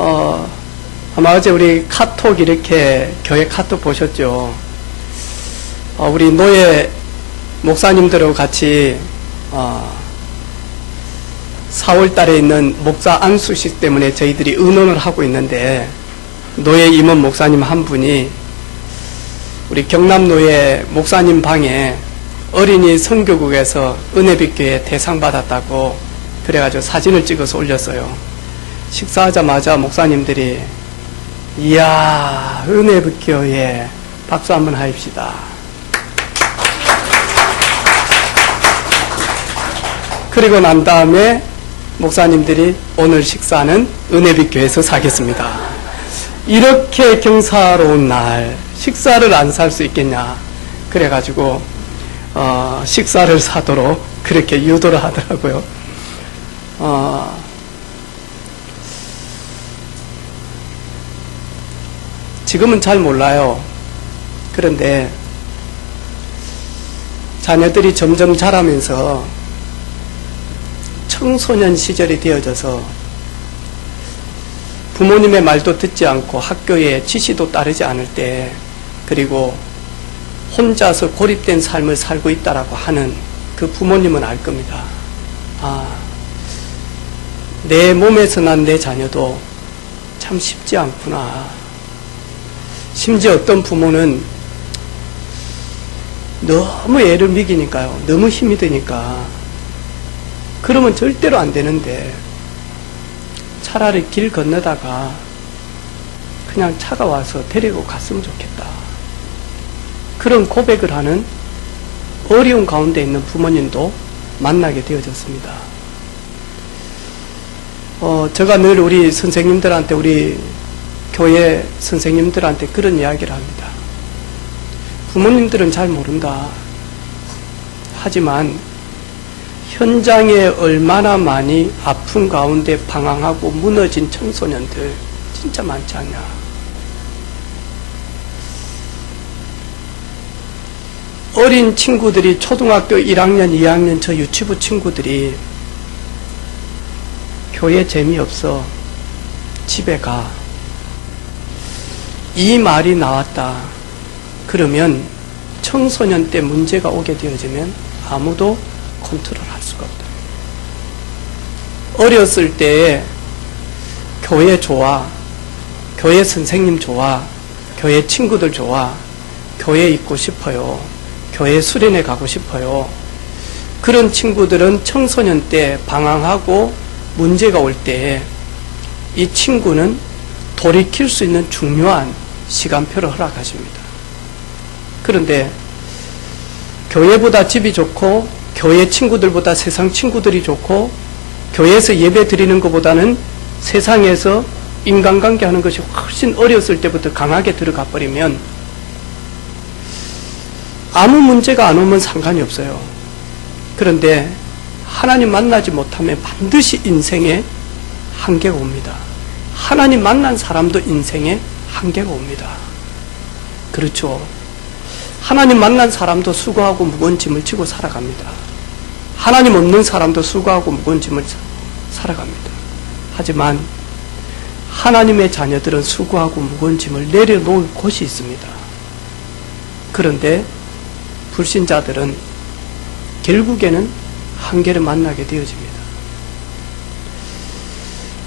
아마 어제 우리 카톡 이렇게 교회 카톡 보셨죠? 우리 노예 목사님들하고 같이 4월 달에 있는 목사 안수식 때문에 저희들이 의논을 하고 있는데, 노예 임원 목사님 한 분이 우리 경남노예 목사님 방에 어린이 선교국에서 은혜빛교회 대상 받았다고 그래가지고 사진을 찍어서 올렸어요. 식사하자마자 목사님들이 이야, 은혜빛교회 박수 한번 하입시다. 그리고 난 다음에 목사님들이 오늘 식사는 은혜빛교회에서 사겠습니다. 이렇게 경사로운 날 식사를 안 살 수 있겠냐, 그래가지고 식사를 사도록 그렇게 유도를 하더라고요. 지금은 잘 몰라요. 그런데 자녀들이 점점 자라면서 청소년 시절이 되어져서 부모님의 말도 듣지 않고 학교의 지시도 따르지 않을 때, 그리고 혼자서 고립된 삶을 살고 있다라고 하는 그 부모님은 알 겁니다. 내 몸에서 난 내 자녀도 참 쉽지 않구나. 심지어 어떤 부모는 너무 애를 먹이니까요, 너무 힘이 드니까 그러면 절대로 안 되는데 차라리 길 건너다가 그냥 차가 와서 데리고 갔으면 좋겠다, 그런 고백을 하는 어려운 가운데 있는 부모님도 만나게 되어졌습니다. 제가 늘 우리 선생님들한테, 우리 교회 선생님들한테 그런 이야기를 합니다. 부모님들은 잘 모른다. 하지만 현장에 얼마나 많이 아픈 가운데 방황하고 무너진 청소년들 진짜 많지 않냐. 어린 친구들이 초등학교 1학년, 2학년 저 유치부 친구들이 교회 재미없어 집에 가, 이 말이 나왔다 그러면 청소년 때 문제가 오게 되어지면 아무도 컨트롤할 수가 없다. 어렸을 때에 교회 좋아, 교회 선생님 좋아, 교회 친구들 좋아, 교회 있고 싶어요, 교회 수련회 가고 싶어요, 그런 친구들은 청소년 때 방황하고 문제가 올 때 이 친구는 돌이킬 수 있는 중요한 시간표를 허락하십니다. 그런데 교회보다 집이 좋고, 교회 친구들보다 세상 친구들이 좋고, 교회에서 예배 드리는 것보다는 세상에서 인간관계 하는 것이 훨씬 어렸을 때부터 강하게 들어가 버리면 아무 문제가 안 오면 상관이 없어요. 그런데 하나님 만나지 못하면 반드시 인생에 한계가 옵니다. 하나님 만난 사람도 인생에 한계가 옵니다. 그렇죠. 하나님 만난 사람도 수고하고 무거운 짐을 지고 살아갑니다. 하나님 없는 사람도 수고하고 무거운 짐을 살아갑니다. 하지만 하나님의 자녀들은 수고하고 무거운 짐을 내려놓을 곳이 있습니다. 그런데 불신자들은 결국에는 한계를 만나게 되어집니다.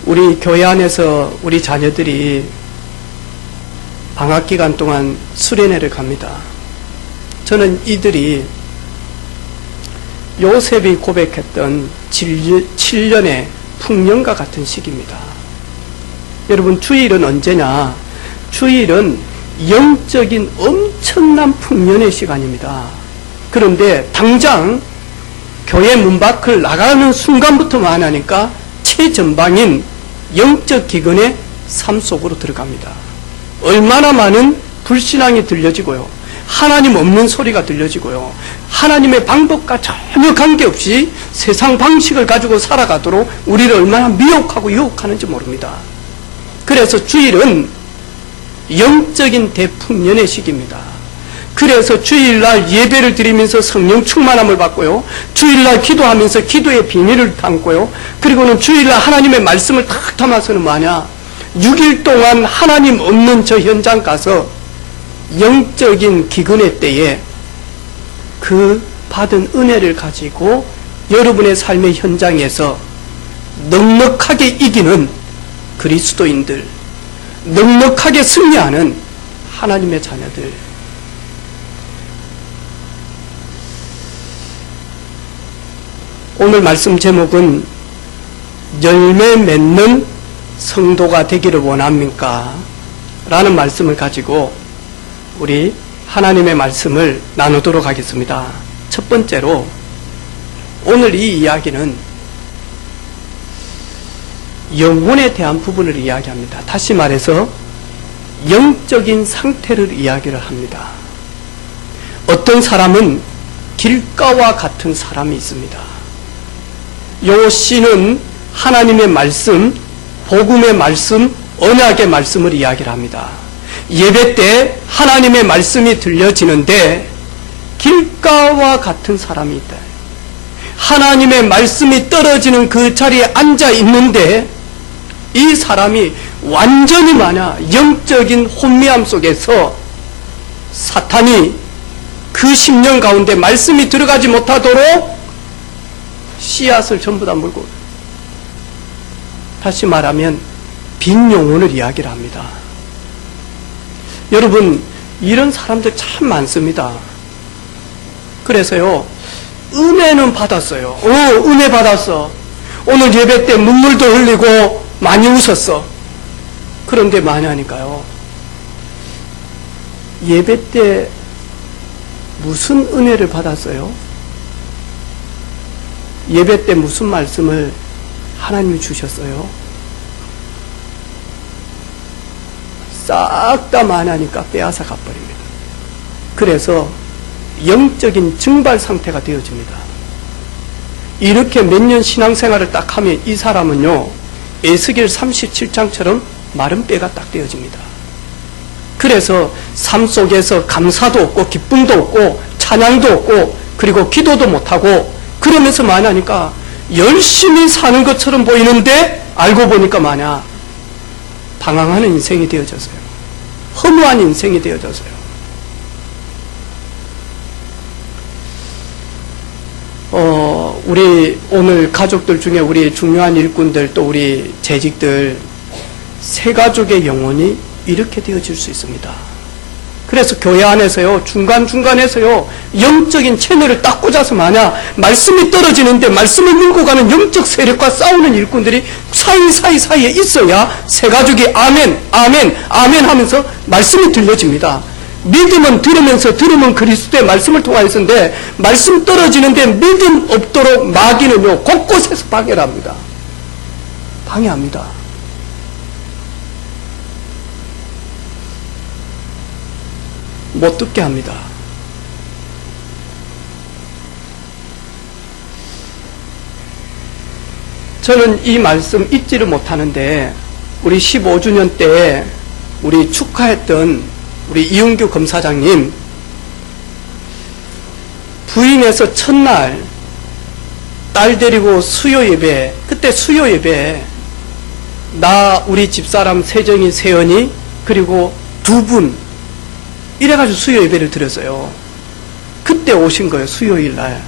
우리 교회 안에서 우리 자녀들이 방학기간 동안 수련회를 갑니다. 저는 이들이 요셉이 고백했던 7년의 풍년과 같은 시기입니다. 여러분, 주일은 언제냐? 주일은 영적인 엄청난 풍년의 시간입니다. 그런데 당장 교회 문 밖을 나가는 순간부터만 하니까 최전방인 영적 기근의 삶 속으로 들어갑니다. 얼마나 많은 불신앙이 들려지고요, 하나님 없는 소리가 들려지고요, 하나님의 방법과 전혀 관계없이 세상 방식을 가지고 살아가도록 우리를 얼마나 미혹하고 유혹하는지 모릅니다. 그래서 주일은 영적인 대풍년의 시기입니다. 그래서 주일날 예배를 드리면서 성령 충만함을 받고요, 주일날 기도하면서 기도의 비밀을 담고요, 그리고는 주일날 하나님의 말씀을 탁 담아서는 뭐하냐, 6일 동안 하나님 없는 저 현장 가서 영적인 기근의 때에 그 받은 은혜를 가지고 여러분의 삶의 현장에서 넉넉하게 이기는 그리스도인들, 넉넉하게 승리하는 하나님의 자녀들, 오늘 말씀 제목은 열매 맺는 성도가 되기를 원합니까? 라는 말씀을 가지고 우리 하나님의 말씀을 나누도록 하겠습니다. 첫 번째로 오늘 이 이야기는 영혼에 대한 부분을 이야기합니다. 다시 말해서 영적인 상태를 이야기를 합니다. 어떤 사람은 길가와 같은 사람이 있습니다. 요 시는 하나님의 말씀, 복음의 말씀, 언약의 말씀을 이야기를 합니다. 예배 때 하나님의 말씀이 들려지는데 길가와 같은 사람이 있다. 하나님의 말씀이 떨어지는 그 자리에 앉아 있는데 이 사람이 완전히 영적인 혼미함 속에서 사탄이 그 심령 가운데 말씀이 들어가지 못하도록 씨앗을 전부 다 물고, 다시 말하면 빈 영혼을 이야기를 합니다. 여러분, 이런 사람들 참 많습니다. 그래서요, 은혜는 받았어요. 은혜 받았어. 오늘 예배 때 눈물도 흘리고 많이 웃었어. 그런데 많이 하니까요, 예배 때 무슨 은혜를 받았어요? 예배 때 무슨 말씀을 하나님이 주셨어요? 싹 다 만하니까 빼앗아 가버립니다. 그래서 영적인 증발 상태가 되어집니다. 이렇게 몇 년 신앙생활을 딱 하면 이 사람은요, 에스겔 37장처럼 마른 뼈가 딱 되어집니다. 그래서 삶 속에서 감사도 없고 기쁨도 없고 찬양도 없고 그리고 기도도 못하고 그러면서 만하니까 열심히 사는 것처럼 보이는데 알고 보니까 방황하는 인생이 되어졌어요. 허무한 인생이 되어졌어요. 우리 오늘 가족들 중에 우리 중요한 일꾼들 또 우리 재직들 세 가족의 영혼이 이렇게 되어질 수 있습니다. 그래서 교회 안에서요, 중간중간에서요, 영적인 채널을 딱 꽂아서 말씀이 떨어지는데 말씀을 밀고 가는 영적 세력과 싸우는 일꾼들이 사이사이에 있어야 세 가족이 아멘, 아멘, 아멘 하면서 말씀이 들려집니다. 믿음은 들으면 그리스도의 말씀을 통하여서인데 말씀 떨어지는데 믿음 없도록 마귀는요, 곳곳에서 방해를 합니다. 방해합니다. 못 듣게 합니다. 저는 이 말씀 잊지를 못하는데 우리 15주년 때 우리 축하했던 우리 이은규 검사장님 부임해서 첫날 딸 데리고 수요 예배, 그때 수요 예배 나 우리 집사람 세정이 세연이 그리고 두 분 이래가지고 수요 예배를 드렸어요. 그때 오신 거예요. 수요일 날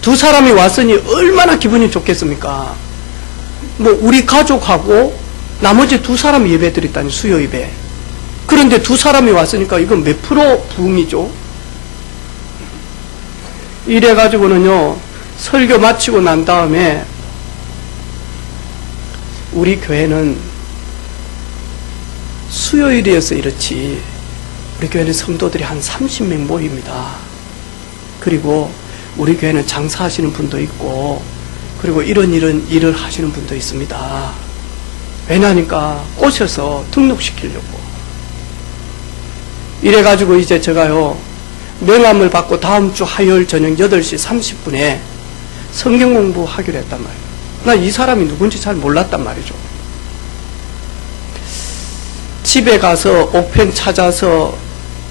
두 사람이 왔으니 얼마나 기분이 좋겠습니까? 뭐 우리 가족하고 나머지 두 사람이 예배 드렸다니 수요 예배. 그런데 두 사람이 왔으니까 이건 몇 프로 부흥이죠? 이래가지고는요, 설교 마치고 난 다음에 우리 교회는 수요일이어서 이렇지 우리 교회는 성도들이 한 30명 모입니다. 그리고 우리 교회는 장사하시는 분도 있고 그리고 이런 일을 하시는 분도 있습니다. 왜냐니까 꼬셔서 등록시키려고. 이래가지고 이제 제가요, 명함을 받고 다음 주 화요일 저녁 8시 30분에 성경 공부하기로 했단 말이에요. 나 이 사람이 누군지 잘 몰랐단 말이죠. 집에 가서 옥편 찾아서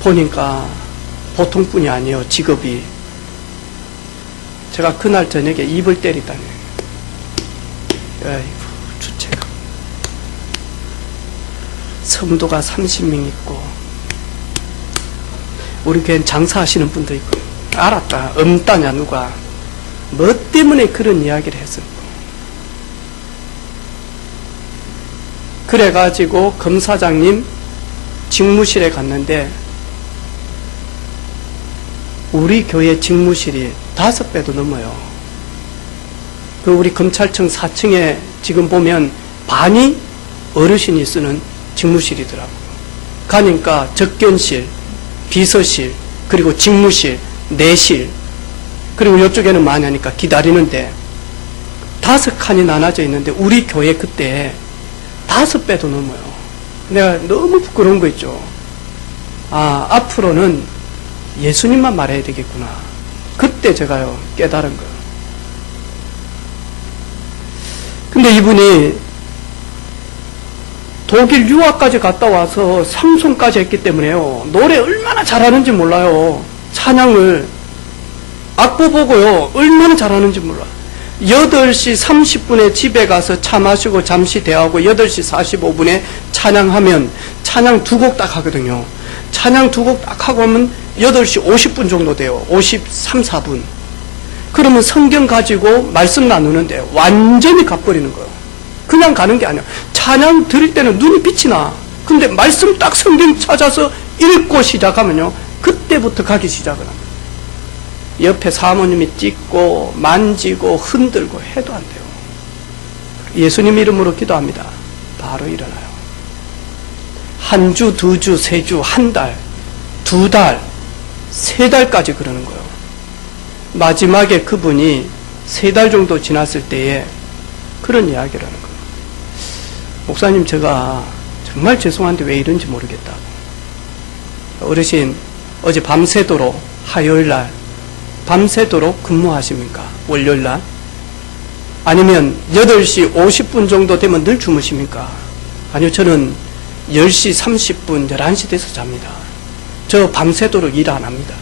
보니까 보통 분이 아니에요. 직업이. 제가 그날 저녁에 입을 때리다니. 아이고, 주체가. 성도가 30명 있고 우리 교회는 장사하시는 분도 있고. 알았다. 엄따냐 누가. 뭐 때문에 그런 이야기를 했을까. 그래가지고 검사장님 직무실에 갔는데 우리 교회 직무실이 5배도 넘어요. 그 우리 검찰청 4층에 지금 보면 반이 어르신이 쓰는 직무실이더라고요. 가니까 접견실, 비서실, 그리고 직무실, 내실, 그리고 이쪽에는 많이 하니까 기다리는데 5칸이 나눠져 있는데 우리 교회 그때 5배도 넘어요. 내가 너무 부끄러운 거 있죠. 아, 앞으로는 예수님만 말해야 되겠구나. 그때 제가요, 깨달은 거예요. 근데 이분이 독일 유학까지 갔다 와서 상송까지 했기 때문에요. 노래 얼마나 잘하는지 몰라요. 찬양을. 악보 보고요. 얼마나 잘하는지 몰라요. 8시 30분에 집에 가서 차 마시고 잠시 대하고 8시 45분에 찬양하면 찬양 2곡 딱 하거든요. 찬양 2곡 딱 하고 하면 8시 50분 정도 돼요. 53, 4분. 그러면 성경 가지고 말씀 나누는데 완전히 가버리는 거예요. 그냥 가는 게 아니야. 찬양 드릴 때는 눈이 빛이 나. 근데 말씀 딱 성경 찾아서 읽고 시작하면요. 그때부터 가기 시작을 합니다. 옆에 사모님이 찍고 만지고 흔들고 해도 안 돼요. 예수님 이름으로 기도합니다. 바로 일어나요. 1주, 2주, 3주, 1달, 2달, 3달까지 그러는 거예요. 마지막에 그분이 3달 정도 지났을 때에 그런 이야기를 하는 거예요. 목사님, 제가 정말 죄송한데 왜 이런지 모르겠다. 어르신, 어제 밤새도록 화요일날 밤새도록 근무하십니까? 월요일날? 아니면 8시 50분 정도 되면 늘 주무십니까? 아니요, 저는 10시 30분, 11시 돼서 잡니다. 저 밤새도록 일 안 합니다.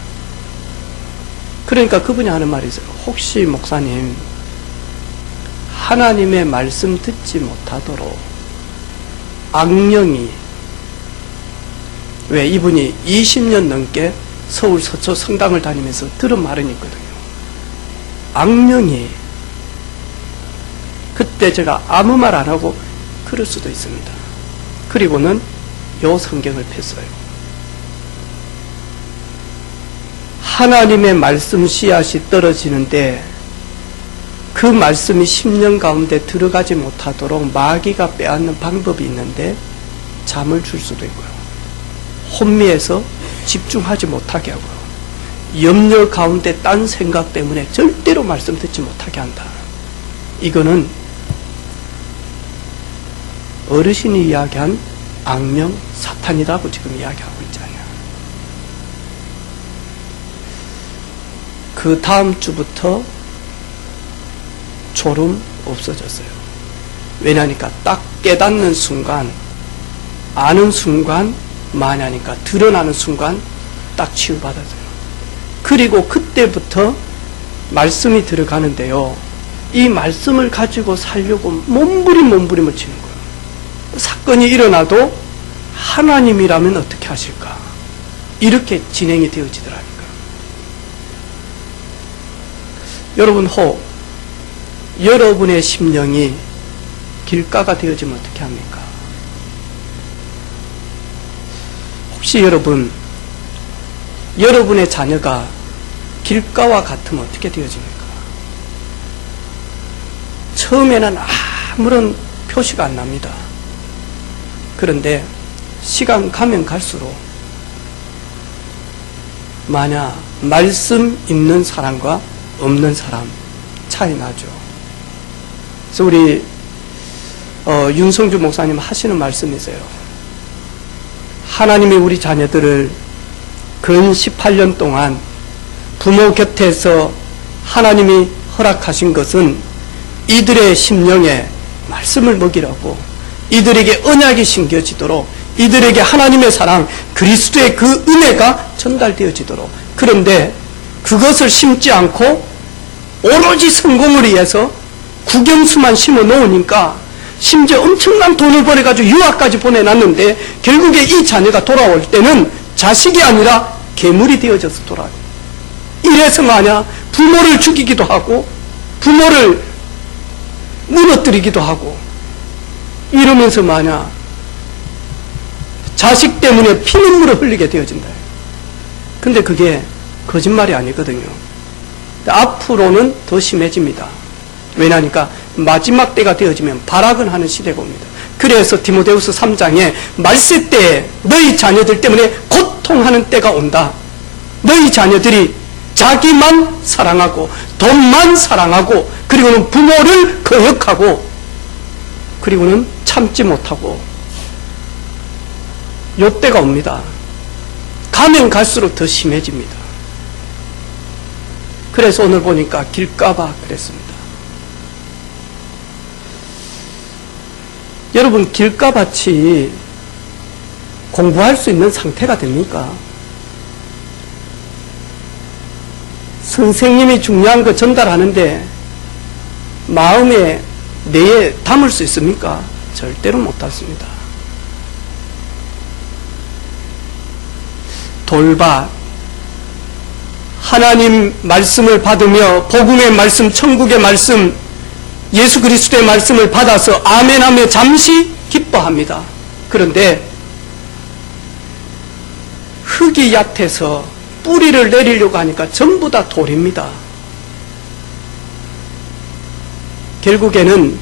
그러니까 그분이 하는 말이 있어요. 혹시 목사님, 하나님의 말씀 듣지 못하도록 악령이, 왜 이분이 20년 넘게 서울 서초 성당을 다니면서 들은 말은 있거든요. 악령이, 그때 제가 아무 말 안 하고 그럴 수도 있습니다. 그리고는 요 성경을 폈어요. 하나님의 말씀 씨앗이 떨어지는데 그 말씀이 10년 가운데 들어가지 못하도록 마귀가 빼앗는 방법이 있는데 잠을 줄 수도 있고요. 혼미해서 집중하지 못하게 하고요. 염려 가운데 딴 생각 때문에 절대로 말씀 듣지 못하게 한다. 이거는 어르신이 이야기한 악령 사탄이라고 지금 이야기하고 있잖아요. 그 다음 주부터 졸음 없어졌어요. 왜냐니까 딱 깨닫는 순간, 아는 순간, 마냐니까 드러나는 순간 딱 치유받았어요. 그리고 그때부터 말씀이 들어가는데요. 이 말씀을 가지고 살려고 몸부림을 치는 거예요. 사건이 일어나도 하나님이라면 어떻게 하실까? 이렇게 진행이 되어지더라니까. 여러분, 혹 여러분의 심령이 길가가 되어지면 어떻게 합니까? 혹시 여러분의 자녀가 길가와 같으면 어떻게 되어집니까? 처음에는 아무런 표시가 안 납니다. 그런데 시간 가면 갈수록 만약 말씀 있는 사람과 없는 사람 차이 나죠. 그래서 우리 윤성주 목사님 하시는 말씀이세요. 하나님이 우리 자녀들을 근 18년 동안 부모 곁에서 하나님이 허락하신 것은 이들의 심령에 말씀을 먹이라고, 이들에게 언약이 심겨지도록, 이들에게 하나님의 사랑, 그리스도의 그 은혜가 전달되어지도록. 그런데 그것을 심지 않고 오로지 성공을 위해서 국영수만 심어 놓으니까 심지어 엄청난 돈을 벌어가지고 유학까지 보내놨는데 결국에 이 자녀가 돌아올 때는 자식이 아니라 괴물이 되어져서 돌아와요. 이래서 마냐 부모를 죽이기도 하고 부모를 무너뜨리기도 하고 이러면서 마냐 자식 때문에 피눈물을 흘리게 되어진다. 근데 그게 거짓말이 아니거든요. 앞으로는 더 심해집니다. 왜냐하니까 마지막 때가 되어지면 발악은 하는 시대가 옵니다. 그래서 디모데후서 3장에 말세 때에 너희 자녀들 때문에 고통하는 때가 온다. 너희 자녀들이 자기만 사랑하고 돈만 사랑하고 그리고는 부모를 거역하고 그리고는 참지 못하고 요 때가 옵니다. 가면 갈수록 더 심해집니다. 그래서 오늘 보니까 길가봐 그랬습니다. 여러분 길가밭이 공부할 수 있는 상태가 됩니까? 선생님이 중요한 거 전달하는데 마음에 뇌에 담을 수 있습니까? 절대로 못 담습니다. 돌밭, 하나님 말씀을 받으며 복음의 말씀, 천국의 말씀, 예수 그리스도의 말씀을 받아서 아멘하며 잠시 기뻐합니다. 그런데 흙이 얕아서 뿌리를 내리려고 하니까 전부 다 돌입니다. 결국에는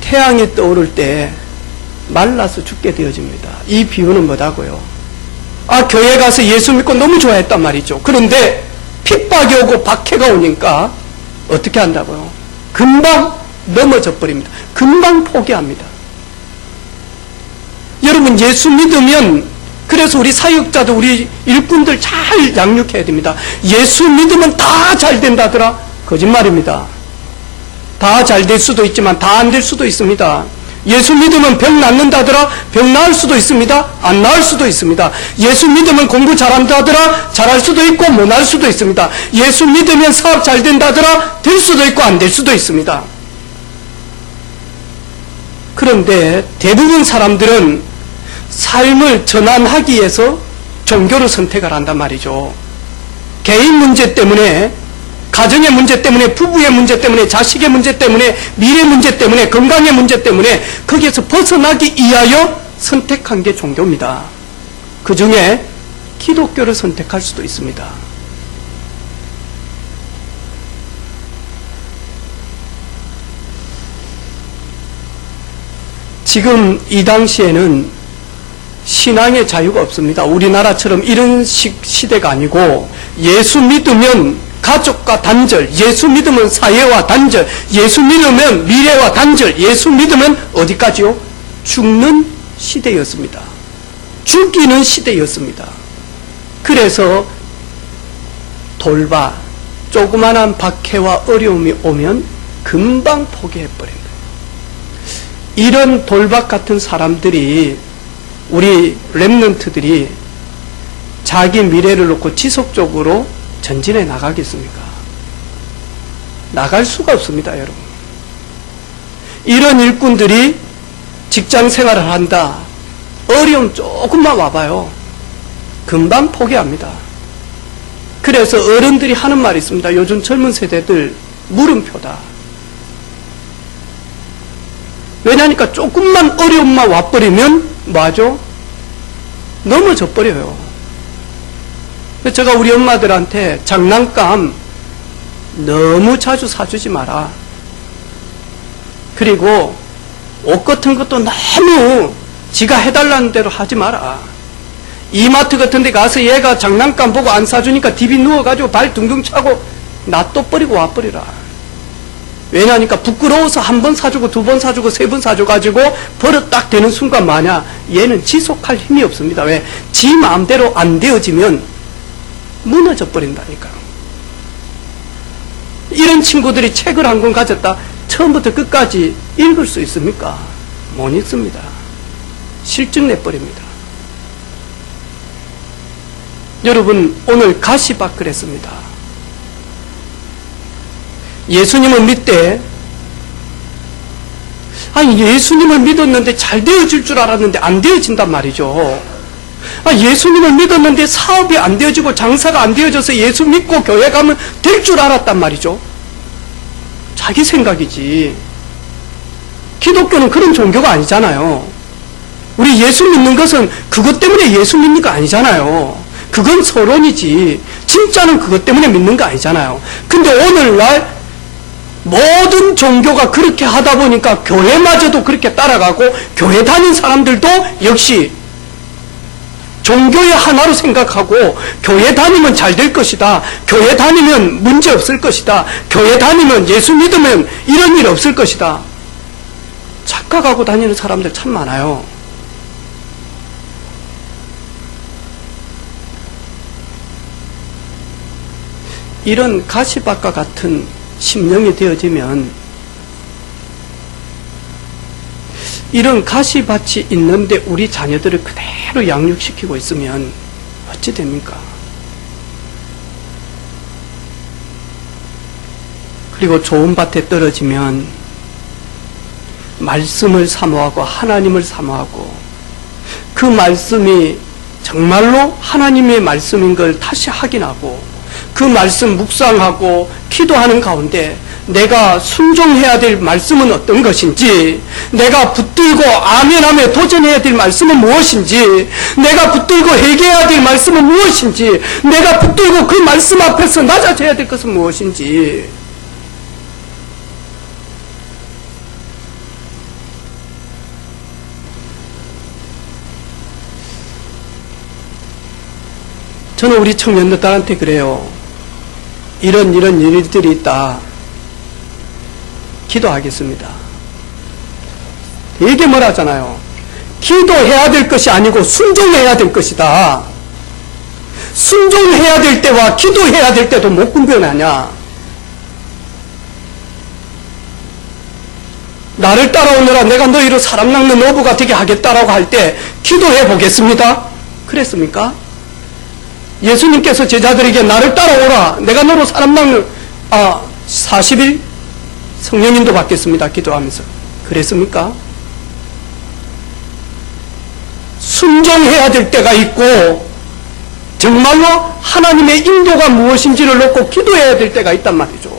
태양이 떠오를 때 말라서 죽게 되어집니다. 이 비유는 뭐다고요? 교회 가서 예수 믿고 너무 좋아했단 말이죠. 그런데 핍박이 오고 박해가 오니까 어떻게 한다고요? 금방 넘어져 버립니다. 금방 포기합니다. 여러분 예수 믿으면 그래서 우리 사역자도 우리 일꾼들 잘 양육해야 됩니다. 예수 믿으면 다 잘 된다더라? 거짓말입니다. 다 잘 될 수도 있지만 다 안 될 수도 있습니다. 예수 믿으면 병 낫는다더라? 병 나을 수도 있습니다. 안 나을 수도 있습니다. 예수 믿으면 공부 잘한다더라? 잘할 수도 있고 못 할 수도 있습니다. 예수 믿으면 사업 잘 된다더라? 될 수도 있고 안 될 수도 있습니다. 그런데 대부분 사람들은 삶을 전환하기 위해서 종교를 선택을 한단 말이죠. 개인 문제 때문에, 가정의 문제 때문에, 부부의 문제 때문에, 자식의 문제 때문에, 미래 문제 때문에, 건강의 문제 때문에 거기에서 벗어나기 위하여 선택한 게 종교입니다. 그 중에 기독교를 선택할 수도 있습니다. 지금 이 당시에는 신앙의 자유가 없습니다. 우리나라처럼 이런 시대가 아니고 예수 믿으면 가족과 단절, 예수 믿으면 사회와 단절, 예수 믿으면 미래와 단절, 예수 믿으면 어디까지요? 죽는 시대였습니다. 죽이는 시대였습니다. 그래서 돌봐, 조그만한 박해와 어려움이 오면 금방 포기해버립니다. 이런 돌박 같은 사람들이, 우리 렘넌트들이 자기 미래를 놓고 지속적으로 전진해 나가겠습니까? 나갈 수가 없습니다, 여러분. 이런 일꾼들이 직장 생활을 한다. 어려움 조금만 와봐요. 금방 포기합니다. 그래서 어른들이 하는 말이 있습니다. 요즘 젊은 세대들 물음표다. 왜냐니까 조금만 어려움만 와버리면 뭐하죠? 넘어져 버려요. 제가 우리 엄마들한테 장난감 너무 자주 사주지 마라. 그리고 옷 같은 것도 너무 지가 해달라는 대로 하지 마라. 이마트 같은 데 가서 얘가 장난감 보고 안 사주니까 디비 누워가지고 발 둥둥 차고 놔둬버리고 와버리라. 왜냐하니까 부끄러워서 한 번 사주고 두 번 사주고 세 번 사줘가지고 버릇 딱 되는 순간 마냐, 얘는 지속할 힘이 없습니다. 왜? 지 마음대로 안 되어지면 무너져 버린다니까요. 이런 친구들이 책을 한 권 가졌다 처음부터 끝까지 읽을 수 있습니까? 못 읽습니다. 실증 내버립니다. 여러분, 오늘 가시밭 그랬습니다. 예수님을 믿되 아니, 예수님을 믿었는데 잘 되어질 줄 알았는데 안 되어진단 말이죠. 예수님을 믿었는데 사업이 안 되어지고 장사가 안 되어져서 예수 믿고 교회 가면 될 줄 알았단 말이죠. 자기 생각이지. 기독교는 그런 종교가 아니잖아요. 우리 예수 믿는 것은 그것 때문에 예수 믿는 거 아니잖아요. 그건 서론이지. 진짜는 그것 때문에 믿는 거 아니잖아요. 근데 오늘날 모든 종교가 그렇게 하다 보니까 교회마저도 그렇게 따라가고 교회 다닌 사람들도 역시 종교의 하나로 생각하고 교회 다니면 잘 될 것이다. 교회 다니면 문제 없을 것이다. 교회 다니면 예수 믿으면 이런 일 없을 것이다. 착각하고 다니는 사람들 참 많아요. 이런 가시밭과 같은 심령이 되어지면 이런 가시밭이 있는데 우리 자녀들을 그대로 양육시키고 있으면 어찌 됩니까? 그리고 좋은 밭에 떨어지면 말씀을 사모하고 하나님을 사모하고 그 말씀이 정말로 하나님의 말씀인 걸 다시 확인하고 그 말씀 묵상하고 기도하는 가운데 내가 순종해야 될 말씀은 어떤 것인지, 내가 붙들고 아멘하며 도전해야 될 말씀은 무엇인지, 내가 붙들고 회개해야 될 말씀은 무엇인지, 내가 붙들고 그 말씀 앞에서 낮아져야 될 것은 무엇인지. 저는 우리 청년들한테 그래요. 이런 일들이 있다. 기도하겠습니다. 되게 뭐라 하잖아요. 기도해야 될 것이 아니고 순종해야 될 것이다. 순종해야 될 때와 기도해야 될 때도 못 분별하냐. 나를 따라오느라 내가 너희로 사람 낚는 어부가 되게 하겠다라고 할 때 기도해 보겠습니다. 그랬습니까? 예수님께서 제자들에게 나를 따라오라. 내가 너로 사람 낚는 40일 성령님도 받겠습니다. 기도하면서. 그랬습니까? 순종해야 될 때가 있고 정말로 하나님의 인도가 무엇인지를 놓고 기도해야 될 때가 있단 말이죠.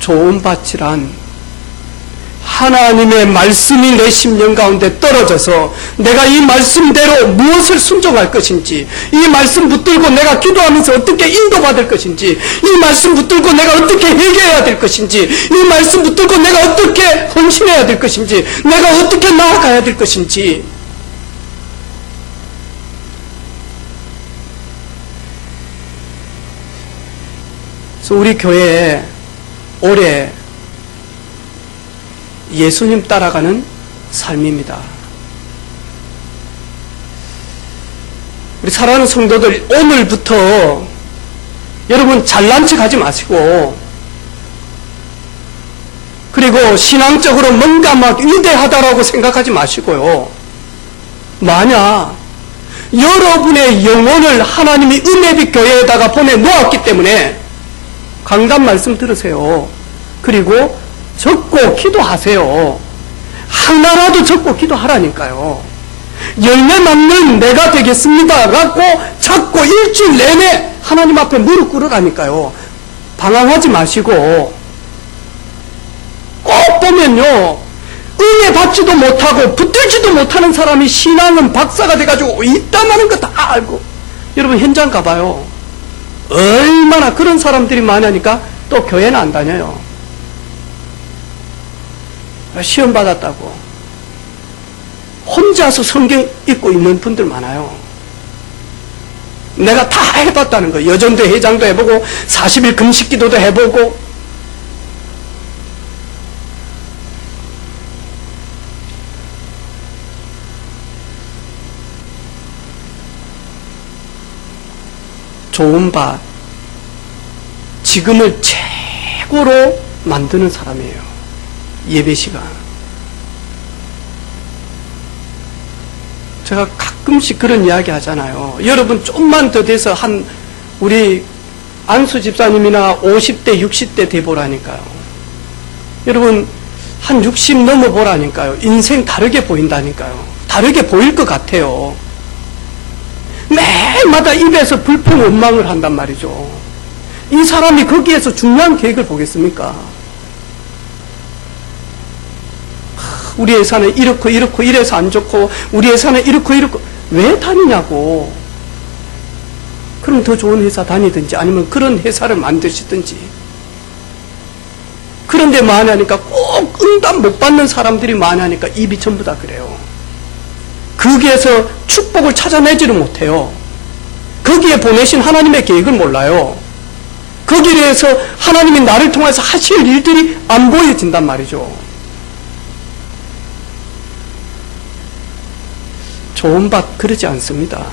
좋은 밭이란 하나님의 말씀이 내 심령 가운데 떨어져서 내가 이 말씀대로 무엇을 순종할 것인지, 이 말씀 붙들고 내가 기도하면서 어떻게 인도받을 것인지, 이 말씀 붙들고 내가 어떻게 회개해야 될 것인지, 이 말씀 붙들고 내가 어떻게 헌신해야 될 것인지, 내가 어떻게 나아가야 될 것인지. 그래서 우리 교회에 올해 예수님 따라가는 삶입니다. 우리 사랑하는 성도들, 오늘부터 여러분 잘난 척 하지 마시고, 그리고 신앙적으로 뭔가 막 위대하다라고 생각하지 마시고요. 만약 여러분의 영혼을 하나님이 은혜빛 교회에다가 보내놓았기 때문에 강단 말씀 들으세요. 그리고 적고 기도하세요. 하나라도 적고 기도하라니까요. 열매 맺는 내가 되겠습니다 갖고 잡고 일주일 내내 하나님 앞에 무릎 꿇으라니까요. 방황하지 마시고. 꼭 보면요, 은혜 받지도 못하고 붙들지도 못하는 사람이 신앙은 박사가 돼가지고 있다는 거 다 알고. 여러분 현장 가봐요. 얼마나 그런 사람들이 많으니까 또 교회는 안 다녀요. 시험 받았다고 혼자서 성경 읽고 있는 분들 많아요. 내가 다 해봤다는 거예요. 여전도 회장도 해보고 40일 금식기도도 해보고. 좋은 밭, 지금을 최고로 만드는 사람이에요. 예배 시간. 제가 가끔씩 그런 이야기 하잖아요. 여러분 좀만 더 돼서 우리 안수 집사님이나 50대, 60대 돼보라니까요. 여러분, 한 60 넘어보라니까요. 인생 다르게 보인다니까요. 다르게 보일 것 같아요. 매일마다 입에서 불평, 원망을 한단 말이죠. 이 사람이 거기에서 중요한 계획을 보겠습니까? 우리 회사는 이렇고 이렇고 이래서 안 좋고 우리 회사는 이렇고 이렇고 왜 다니냐고. 그럼 더 좋은 회사 다니든지 아니면 그런 회사를 만드시든지. 그런데 많으니까 꼭 응답 못 받는 사람들이 많으니까 입이 전부 다 그래요. 거기에서 축복을 찾아내지를 못해요. 거기에 보내신 하나님의 계획을 몰라요. 거기에 대해서 하나님이 나를 통해서 하실 일들이 안 보여진단 말이죠. 좋은 밭 그러지 않습니다.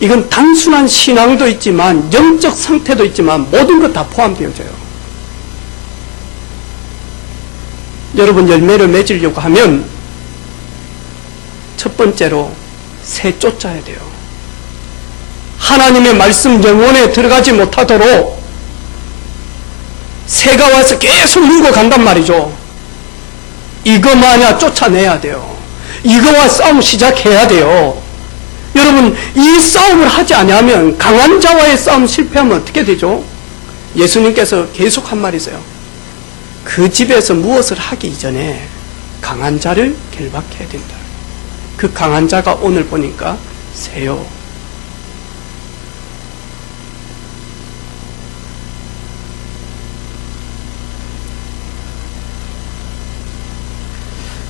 이건 단순한 신앙도 있지만 영적 상태도 있지만 모든 것 다 포함되어져요. 여러분 열매를 맺으려고 하면 첫 번째로 새 쫓아야 돼요. 하나님의 말씀 영혼에 들어가지 못하도록 새가 와서 계속 물고 간단 말이죠. 이거 마냥 쫓아내야 돼요. 이거와 싸움 시작해야 돼요. 여러분, 이 싸움을 하지 않으면 강한 자와의 싸움 실패하면 어떻게 되죠? 예수님께서 계속 한 말이 있어요. 그 집에서 무엇을 하기 이전에 강한 자를 결박해야 된다. 그 강한 자가 오늘 보니까 새요.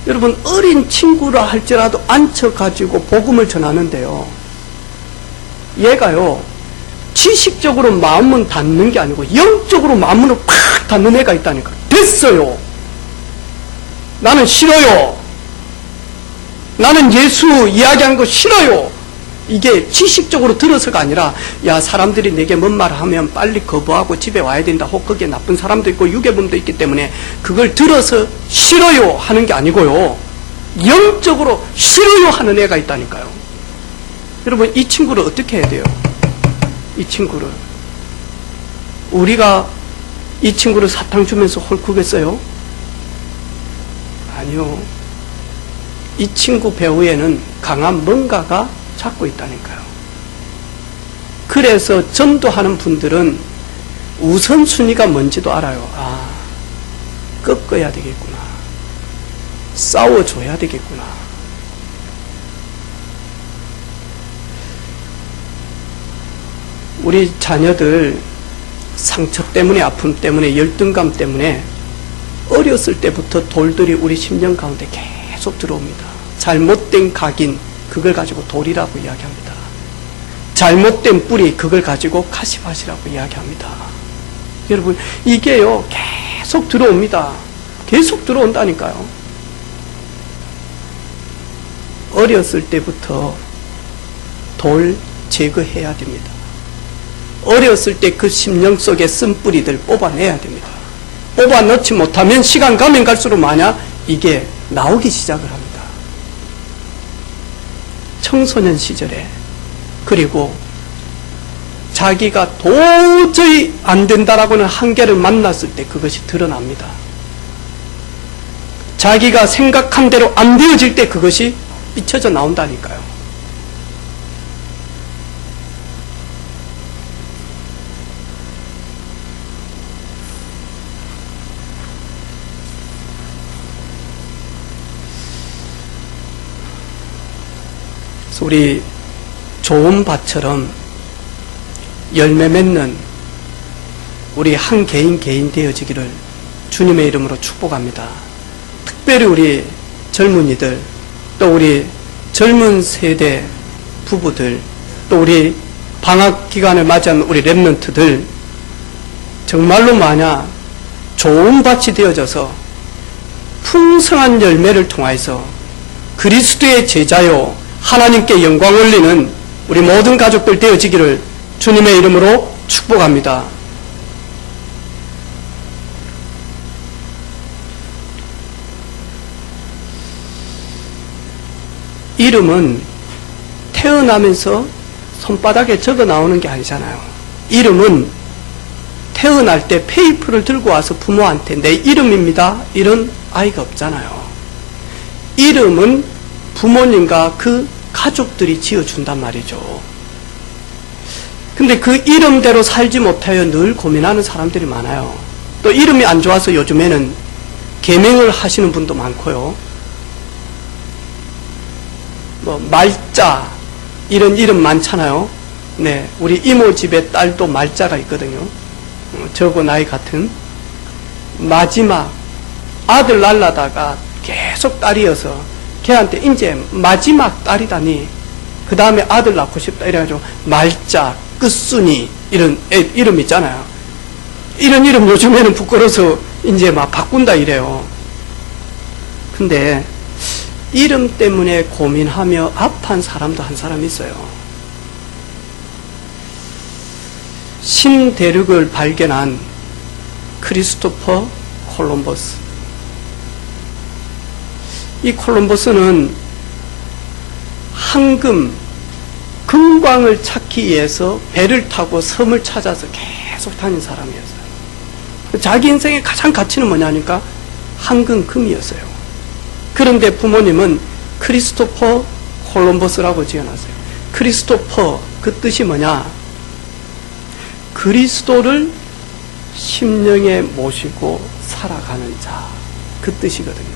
여러분, 어린 친구라 할지라도 앉혀가지고 복음을 전하는데요. 얘가요, 지식적으로 마음은 닿는 게 아니고 영적으로 마음으로 팍 닿는 애가 있다니까. 됐어요. 나는 싫어요. 나는 예수 이야기하는 거 싫어요. 이게 지식적으로 들어서가 아니라, 야, 사람들이 내게 뭔 말을 하면 빨리 거부하고 집에 와야 된다. 혹 거기에 나쁜 사람도 있고 유괴범도 있기 때문에 그걸 들어서 싫어요 하는 게 아니고요. 영적으로 싫어요 하는 애가 있다니까요. 여러분, 이 친구를 어떻게 해야 돼요? 이 친구를. 우리가 이 친구를 사탕 주면서 홀크겠어요? 아니요. 이 친구 배후에는 강한 뭔가가 찾고 있다니까요. 그래서 전도하는 분들은 우선순위가 뭔지도 알아요. 아, 꺾어야 되겠구나. 싸워줘야 되겠구나. 우리 자녀들 상처 때문에, 아픔 때문에, 열등감 때문에 어렸을 때부터 돌들이 우리 심령 가운데 계속 들어옵니다. 잘못된 각인, 그걸 가지고 돌이라고 이야기합니다. 잘못된 뿌리, 그걸 가지고 가시밭이라고 이야기합니다. 여러분, 이게요, 계속 들어옵니다. 계속 들어온다니까요. 어렸을 때부터 돌 제거해야 됩니다. 어렸을 때 그 심령 속에 쓴 뿌리들 뽑아내야 됩니다. 뽑아넣지 못하면 시간 가면 갈수록 만약 이게 나오기 시작을 합니다. 청소년 시절에, 그리고 자기가 도저히 안 된다라고는 한계를 만났을 때 그것이 드러납니다. 자기가 생각한 대로 안 되어질 때 그것이 비춰져 나온다니까요. 우리 좋은 밭처럼 열매 맺는 우리 한 개인 되어지기를 주님의 이름으로 축복합니다. 특별히 우리 젊은이들, 또 우리 젊은 세대 부부들, 또 우리 방학 기간을 맞이한 우리 랩런트들, 정말로 만약 좋은 밭이 되어져서 풍성한 열매를 통하여서 그리스도의 제자요 하나님께 영광 올리는 우리 모든 가족들 되어지기를 주님의 이름으로 축복합니다. 이름은 태어나면서 손바닥에 적어 나오는 게 아니잖아요. 이름은 태어날 때 페이퍼를 들고 와서 부모한테 내 이름입니다, 이런 아이가 없잖아요. 이름은 부모님과 그 가족들이 지어준단 말이죠. 근데 그 이름대로 살지 못하여 늘 고민하는 사람들이 많아요. 또 이름이 안 좋아서 요즘에는 계명을 하시는 분도 많고요. 뭐 말자 이런 이름 많잖아요. 네, 우리 이모 집에 딸도 말자가 있거든요. 저하고 나이 같은. 마지막 아들 날라다가 계속 딸이어서 걔한테 이제 마지막 딸이다니 그 다음에 아들 낳고 싶다 이래가지고 말자, 끝순이 이런 이름 있잖아요. 이런 이름 요즘에는 부끄러워서 이제 막 바꾼다 이래요. 근데 이름 때문에 고민하며 아파한 사람도 한 사람 있어요. 신대륙을 발견한 크리스토퍼 콜럼버스. 이 콜럼버스는 금광을 찾기 위해서 배를 타고 섬을 찾아서 계속 다닌 사람이었어요. 자기 인생의 가장 가치는 뭐냐니까 금이었어요. 그런데 부모님은 크리스토퍼 콜럼버스라고 지어놨어요. 크리스토퍼, 그 뜻이 뭐냐? 그리스도를 심령에 모시고 살아가는 자, 그 뜻이거든요.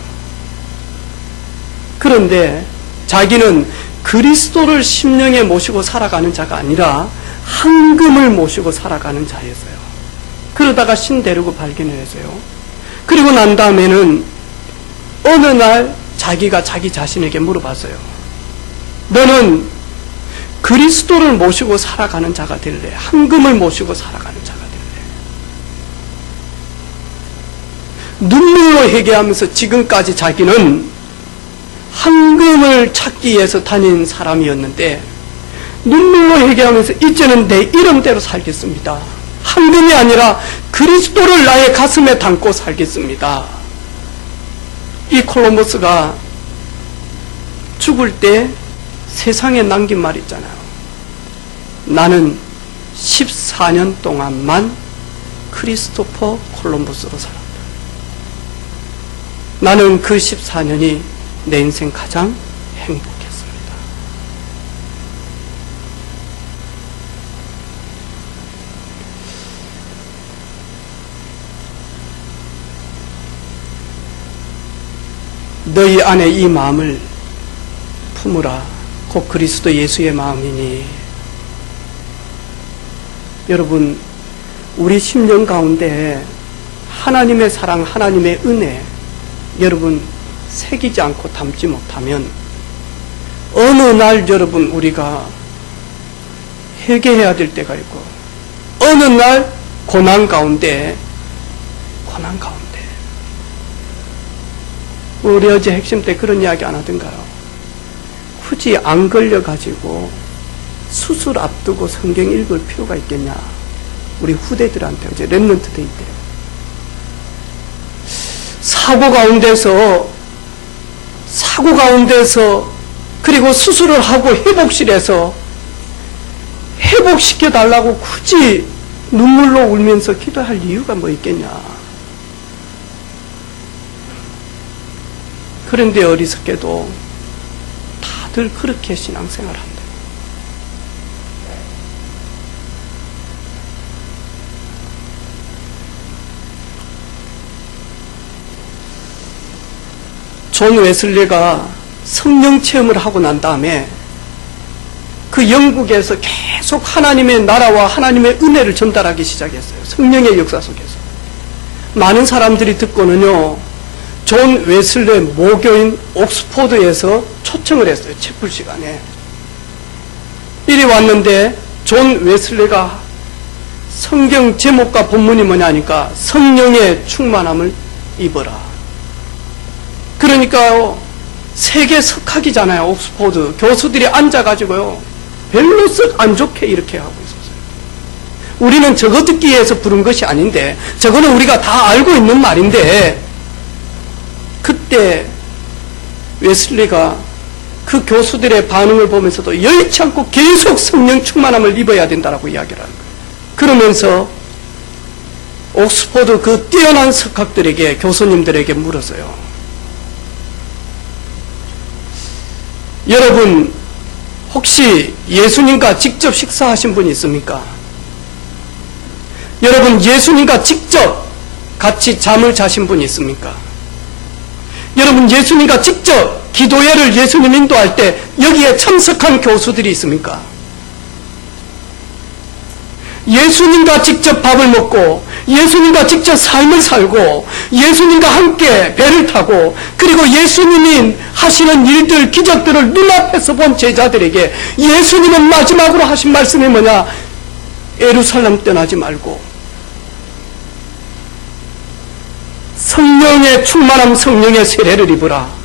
그런데 자기는 그리스도를 심령에 모시고 살아가는 자가 아니라 황금을 모시고 살아가는 자였어요. 그러다가 신대륙을 발견을 했어요. 그리고 난 다음에는 어느 날 자기가 자기 자신에게 물어봤어요. 너는 그리스도를 모시고 살아가는 자가 될래? 황금을 모시고 살아가는 자가 될래? 눈물로 회개하면서 지금까지 자기는 황금을 찾기 위해서 다닌 사람이었는데 눈물로 회개하면서 이제는 내 이름대로 살겠습니다. 황금이 아니라 그리스도를 나의 가슴에 담고 살겠습니다. 이 콜럼버스가 죽을 때 세상에 남긴 말 있잖아요. 나는 14년 동안만 크리스토퍼 콜럼버스로 살았다. 나는 그 14년이 내 인생 가장 행복했습니다. 너희 안에 이 마음을 품으라. 곧 그리스도 예수의 마음이니. 여러분, 우리 심령 가운데 하나님의 사랑, 하나님의 은혜, 여러분 새기지 않고 담지 못하면 어느 날 여러분 우리가 회개해야 될 때가 있고 어느 날 고난 가운데 우리 어제 핵심 때 그런 이야기 안 하던가요? 굳이 안 걸려가지고 수술 앞두고 성경 읽을 필요가 있겠냐? 우리 후대들한테 어제 랩런트 데이 때 사고 가운데서 그리고 수술을 하고 회복실에서 회복시켜 달라고 굳이 눈물로 울면서 기도할 이유가 뭐 있겠냐? 그런데 어리석게도 다들 그렇게 신앙생활을 한다. 존 웨슬리가 성령 체험을 하고 난 다음에 그 영국에서 계속 하나님의 나라와 하나님의 은혜를 전달하기 시작했어요. 성령의 역사 속에서. 많은 사람들이 듣고는요, 존 웨슬리 모교인 옥스포드에서 초청을 했어요. 채플 시간에. 이리 왔는데 존 웨슬리가 성경 제목과 본문이 뭐냐 하니까 성령의 충만함을 입어라. 그러니까요, 세계 석학이잖아요. 옥스포드 교수들이 앉아가지고요 별로 썩 안 좋게 이렇게 하고 있었어요. 우리는 저거 듣기 위해서 부른 것이 아닌데, 저거는 우리가 다 알고 있는 말인데, 그때 웨슬리가 그 교수들의 반응을 보면서도 여의치 않고 계속 성령 충만함을 입어야 된다라고 이야기를 하는 거예요. 그러면서 옥스퍼드 그 뛰어난 석학들에게, 교수님들에게 물었어요. 여러분, 혹시 예수님과 직접 식사하신 분이 있습니까? 여러분, 예수님과 직접 같이 잠을 자신 분이 있습니까? 여러분, 예수님과 직접 기도회를 예수님 인도할 때 여기에 참석한 교수들이 있습니까? 예수님과 직접 밥을 먹고 예수님과 직접 삶을 살고 예수님과 함께 배를 타고 그리고 예수님이 하시는 일들, 기적들을 눈앞에서 본 제자들에게 예수님은 마지막으로 하신 말씀이 뭐냐? 예루살렘 떠나지 말고 성령의 충만함, 성령의 세례를 입으라.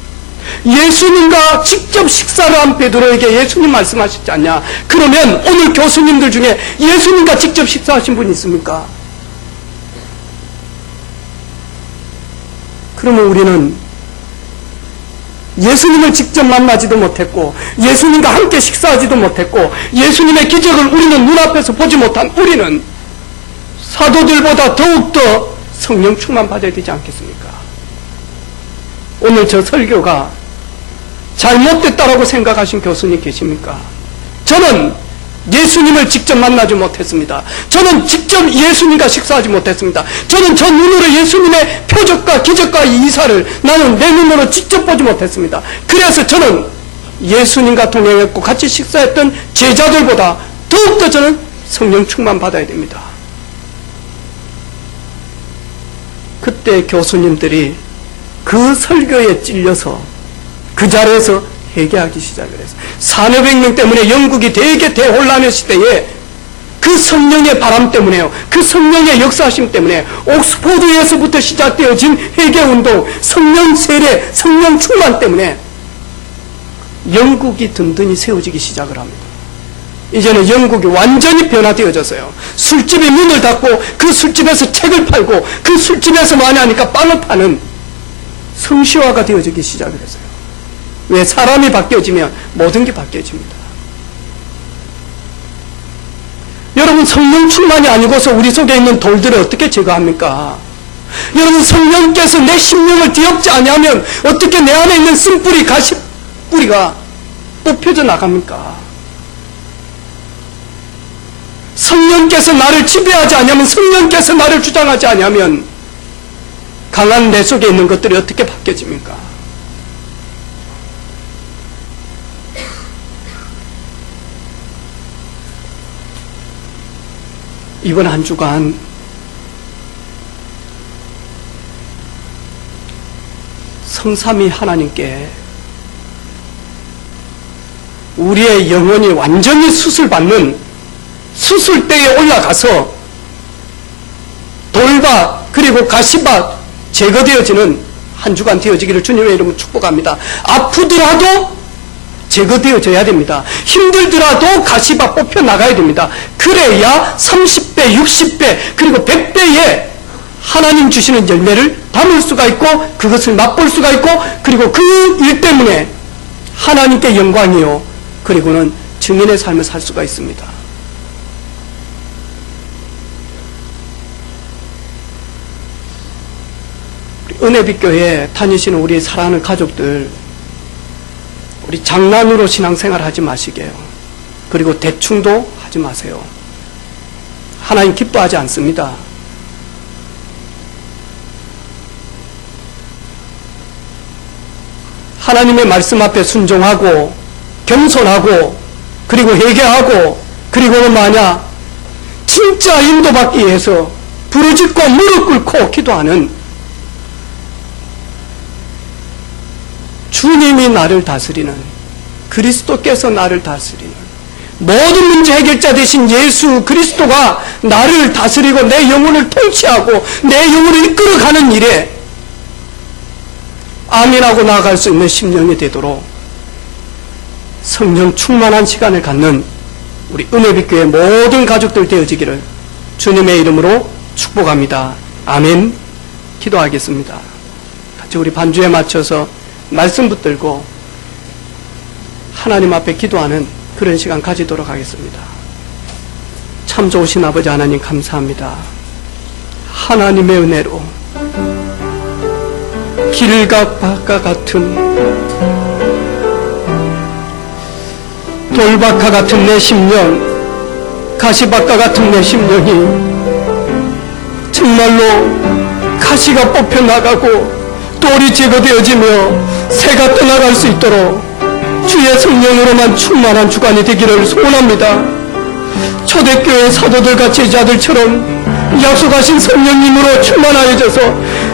예수님과 직접 식사를 한 베드로에게 예수님 말씀하셨지 않냐? 그러면 오늘 교수님들 중에 예수님과 직접 식사하신 분이 있습니까? 그러면 우리는 예수님을 직접 만나지도 못했고 예수님과 함께 식사하지도 못했고 예수님의 기적을 우리는 눈앞에서 보지 못한 우리는 사도들보다 더욱더 성령 충만 받아야 되지 않겠습니까? 오늘 저 설교가 잘못됐다라고 생각하신 교수님 계십니까? 저는 예수님을 직접 만나지 못했습니다. 저는 직접 예수님과 식사하지 못했습니다. 저는 저 눈으로 예수님의 표적과 기적과 이사를 나는 내 눈으로 직접 보지 못했습니다. 그래서 저는 예수님과 동행했고 같이 식사했던 제자들보다 더욱더 저는 성령 충만 받아야 됩니다. 그때 교수님들이 그 설교에 찔려서 그 자리에서 회개하기 시작을 했어요. 4,500명 때문에 영국이 되게 대혼란의 시대에 그 성령의 바람 때문에요. 그 성령의 역사하심 때문에 옥스포드에서부터 시작되어진 회개운동, 성령 세례, 성령 충만 때문에 영국이 든든히 세워지기 시작을 합니다. 이제는 영국이 완전히 변화되어졌어요. 술집이 문을 닫고 그 술집에서 책을 팔고 그 술집에서 많이 하니까 빵을 파는 성시화가 되어지기 시작을 했어요. 왜? 사람이 바뀌어지면 모든 게 바뀌어집니다. 여러분, 성령 충만이 아니고서 우리 속에 있는 돌들을 어떻게 제거합니까? 여러분, 성령께서 내 심령을 뒤엎지 아니하면 어떻게 내 안에 있는 쓴뿌리, 가시뿌리가 뽑혀져 나갑니까? 성령께서 나를 지배하지 아니하면, 성령께서 나를 주장하지 아니하면 강한 내 속에 있는 것들이 어떻게 바뀌어집니까? 이번 한 주간 성삼위 하나님께 우리의 영혼이 완전히 수술받는 수술대에 올라가서 돌밭 그리고 가시밭 제거되어지는 한 주간 되어지기를 주님의 이름으로 축복합니다. 아프더라도 제거되어져야 됩니다. 힘들더라도 가시밭 뽑혀 나가야 됩니다. 그래야 30배, 60배, 그리고 100배의 하나님 주시는 열매를 담을 수가 있고 그것을 맛볼 수가 있고 그리고 그 일 때문에 하나님께 영광이요 그리고는 증인의 삶을 살 수가 있습니다. 은혜빛교회에 다니시는 우리 사랑하는 가족들, 우리 장난으로 신앙생활 하지 마시게요. 그리고 대충도 하지 마세요. 하나님 기뻐하지 않습니다. 하나님의 말씀 앞에 순종하고 겸손하고 그리고 회개하고 그리고 뭐냐 진짜 인도받기 위해서 부르짖고 무릎 꿇고 기도하는 주님이 나를 다스리는 그리스도께서 나를 다스리는 모든 문제 해결자 되신 예수 그리스도가 나를 다스리고 내 영혼을 통치하고 내 영혼을 이끌어가는 일에 아멘하고 나아갈 수 있는 심령이 되도록 성령 충만한 시간을 갖는 우리 은혜빛교회 모든 가족들 되어지기를 주님의 이름으로 축복합니다. 아멘. 기도하겠습니다. 같이 우리 반주에 맞춰서 말씀 붙들고 하나님 앞에 기도하는 그런 시간 가지도록 하겠습니다. 참 좋으신 아버지 하나님 감사합니다. 하나님의 은혜로 길과 밭과 같은 돌밭과 같은 내 심령, 가시밭과 같은 내 심령이 정말로 가시가 뽑혀나가고 돌이 제거되어지며 새가 떠나갈 수 있도록 주의 성령으로만 충만한 주간이 되기를 소원합니다. 초대교회 사도들과 제자들처럼 약속하신 성령님으로 충만하여져서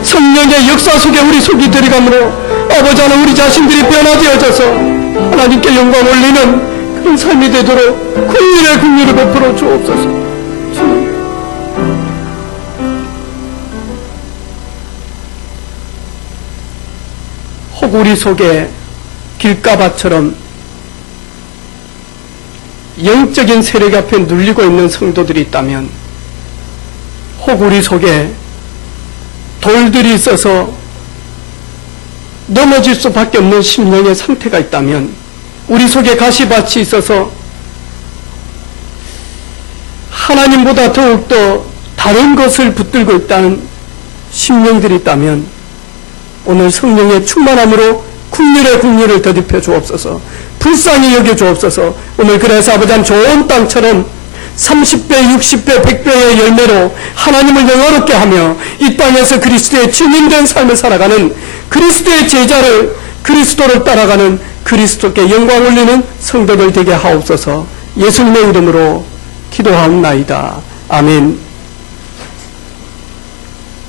성령의 역사 속에 우리 속이 들어감으로 아버지 하나님 우리 자신들이 변화되어져서 하나님께 영광 올리는 그런 삶이 되도록 긍휼을 베풀어 주옵소서. 주님, 혹 우리 속에 길가밭처럼 영적인 세력 앞에 눌리고 있는 성도들이 있다면, 혹 우리 속에 돌들이 있어서 넘어질 수밖에 없는 심령의 상태가 있다면, 우리 속에 가시밭이 있어서 하나님보다 더욱더 다른 것을 붙들고 있다는 심령들이 있다면 오늘 성령의 충만함으로 긍휼을 더딥혀 주옵소서. 불쌍히 여겨 주옵소서. 오늘 그래서 아버지 한 좋은 땅처럼 30배, 60배, 100배의 열매로 하나님을 영화롭게 하며 이 땅에서 그리스도의 주민된 삶을 살아가는 그리스도의 제자를, 그리스도를 따라가는 그리스도께 영광 올리는 성도들 되게 하옵소서. 예수님의 이름으로 기도하옵나이다. 아멘.